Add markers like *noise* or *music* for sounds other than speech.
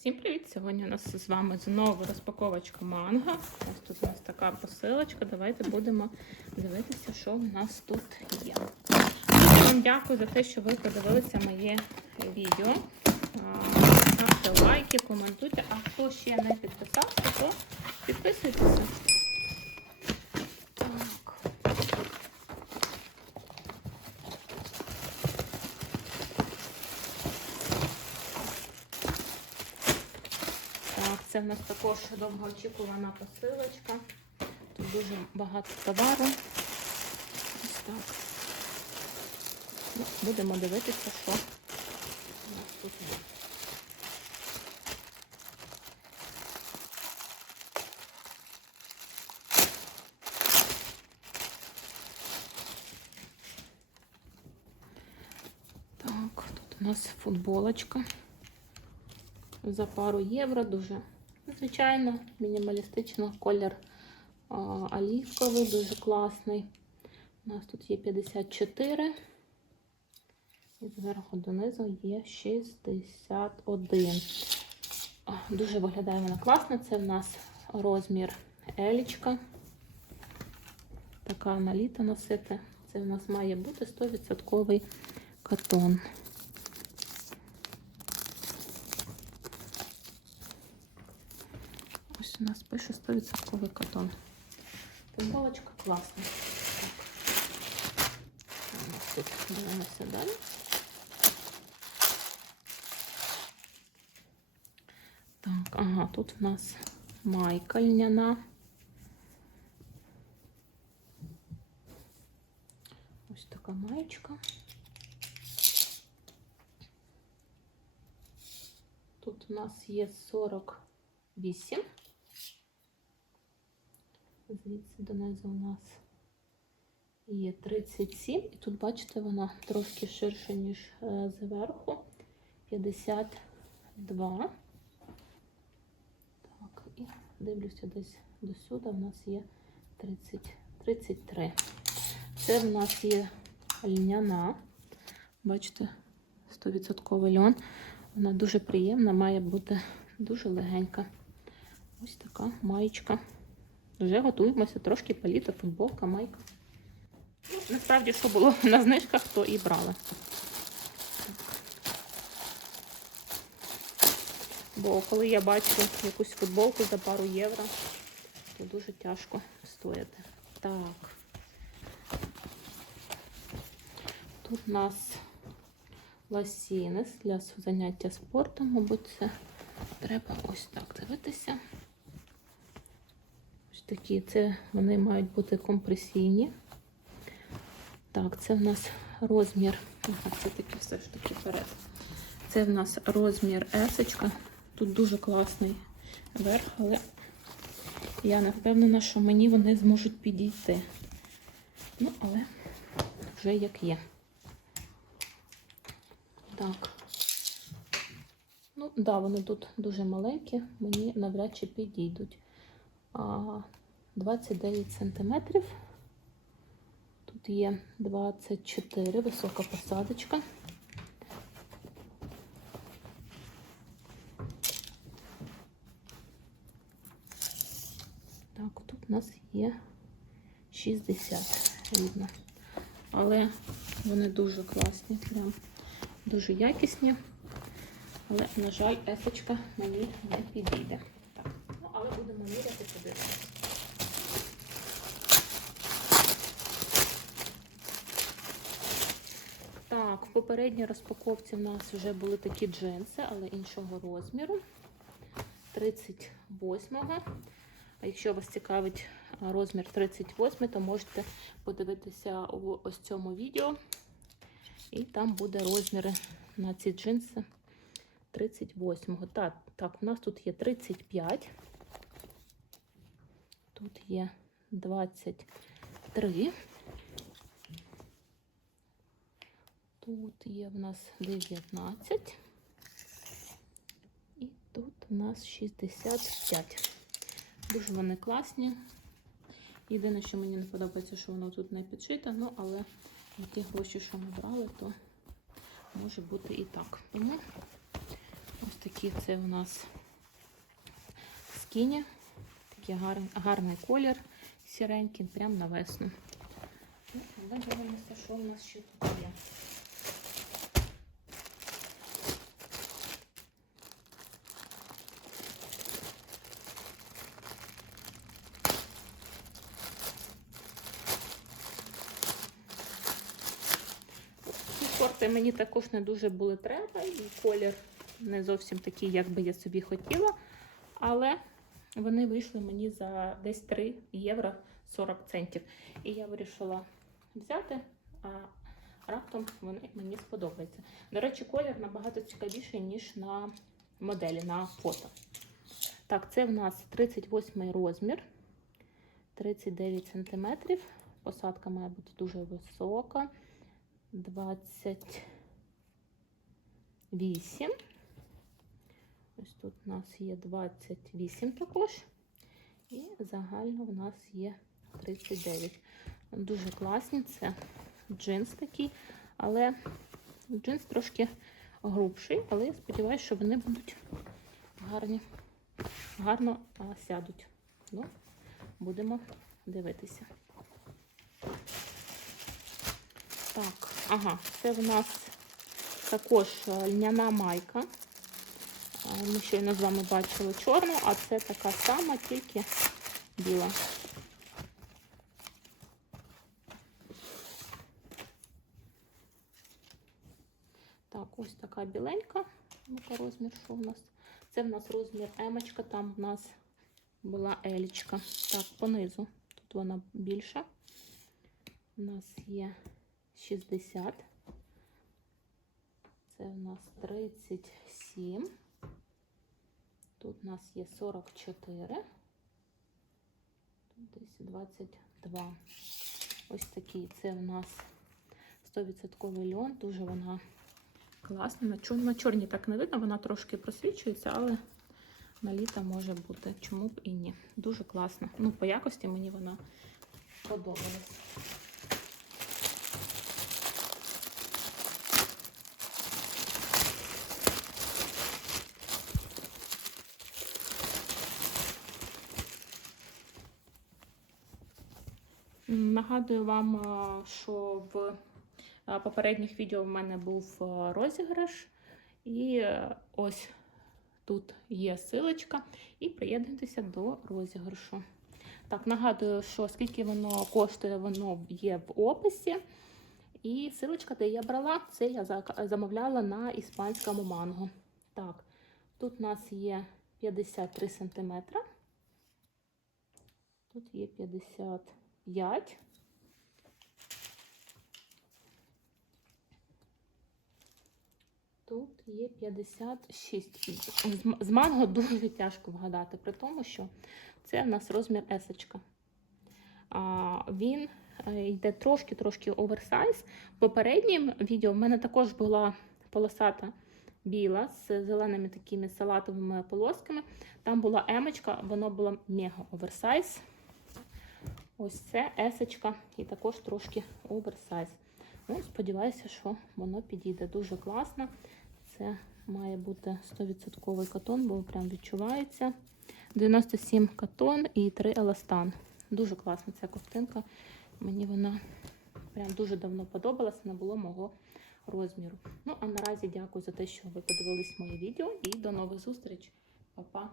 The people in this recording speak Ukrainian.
Всім привіт! Сьогодні у нас з вами знову розпаковочка манго. Ось тут у нас така посилочка. Давайте будемо дивитися, що в нас тут є. Вам дякую за те, що ви подивилися моє відео. Ставте лайки, коментуйте. А хто ще не підписався, то підписуйтеся. Так. Так, це в нас також довгоочікувана посилочка. Тут дуже багато товару. Ось так. Ну, будемо дивитися, що у нас тут є. Так, тут у нас футболочка за пару євро. Дуже звичайно, мінімалістично колір олівковий, дуже класний. У нас тут є 54. І зверху донизу є 61. Дуже виглядає вона класно. Це в нас розмір елічка. Така на літо носити. Це в нас має бути 100% катон. у нас пише 100% катон. Футболочка класна. Так. У нас тут дивимося далі. Так, ага, тут у нас майка льняна. Ось така маєчка. Тут у нас є 48. Звідси донизу у нас є 37. І тут, бачите, вона трошки ширша, ніж е, зверху. 52. Так, і дивлюся десь до сюди. У нас є 30, 33. Це в нас є льняна. Бачите, 100% льон. Вона дуже приємна, має бути дуже легенька. Ось така маєчка. Вже готуємося трошки політа, футболка, майка. Ну, насправді, що було *laughs* на знижках, то і брали. Бо коли я бачу якусь футболку за пару євро, то дуже тяжко стояти. Так. Тут у нас ласінес для заняття спортом, мабуть, це треба ось так дивитися. Такі, це вони мають бути компресійні. Так, це в нас розмір. Це таки все ж таки вперед. Це в нас розмір есочка. Тут дуже класний верх, але я не впевнена, що мені вони зможуть підійти. Ну, але вже як є. Так. Ну, да, вони тут дуже маленькі, мені навряд чи підійдуть. А, 29 сантиметрів. Тут є 24, висока посадочка. Так, тут у нас є 60 видно. Але вони дуже класні, прям дуже якісні. Але, на жаль, есочка мені не підійде. Так, ну, але будемо міряти подивитися. Так, в попередній розпаковці в нас вже були такі джинси, але іншого розміру. 38-го. А якщо вас цікавить розмір 38, то можете подивитися у ось цьому відео. І там буде розміри на ці джинси 38-го. Так, так, у нас тут є 35. Тут є 23. Тут є в нас 19. І тут у нас 65. Дуже вони класні. Єдине, що мені не подобається, що воно тут не підшите, ну, але на ті гроші, що ми брали, то може бути і так. Тому ось такі це у нас скіні. Такий гарний, гарний колір, сіренький, прям на весну. Ну, Ми дивимося, що у нас ще тут є. Шорти мені також не дуже були треба, і колір не зовсім такий, як би я собі хотіла. Але вони вийшли мені за десь 3 євро 40 центів. І я вирішила взяти, а раптом вони мені сподобаються. До речі, колір набагато цікавіший, ніж на моделі, на фото. Так, це в нас 38 розмір, 39 сантиметрів. Посадка має бути дуже висока. 28. Ось тут у нас є 28 також. І загально в нас є 39. Дуже класні. Це джинс такий, але джинс трошки грубший, але я сподіваюся, що вони будуть гарні, гарно а, сядуть. Ну, будемо дивитися. Так, ага, це в нас також е, льняна майка. Е, Ми щойно з вами бачили чорну, а це така сама, тільки біла. Так, ось така біленька. Ну-ка, розмір, що в нас? Це в нас розмір емочка, там в нас була елічка. Так, понизу. Тут вона більша. У нас є 60. Це у нас 37. Тут у нас є 44. Тут десь 22. Ось такий. Це у нас 100% льон. Дуже вона класна. На чорній так не видно, вона трошки просвічується, але на літо може бути. Чому б і ні. Дуже класна. Ну, по якості мені вона подобалась. Нагадую вам, що в попередніх відео в мене був розіграш. І е, ось тут є силочка. І приєднуйтеся до розіграшу. Так, нагадую, що скільки воно коштує, воно є в описі. І силочка, де я брала, це я замовляла на іспанському манго. Так, тут у нас є 53 см. Тут є 55. Тут є 56. З манго дуже тяжко вгадати, при тому, що це в нас розмір есочка. Він е, йде трошки-трошки оверсайз. В попереднім відео в мене також була полосата біла з зеленими такими салатовими полосками. Там була емочка, воно було мега оверсайз. Ось це есочка і також трошки оверсайз. Ну, сподіваюся, що воно підійде дуже класно. Це має бути 100% катон, бо прям відчувається. 97 катон і 3 еластан. Дуже класна ця ковтинка. Мені вона прям дуже давно подобалася, не було мого розміру. Ну, а наразі дякую за те, що ви подивились моє відео і до нових зустріч. Па-па!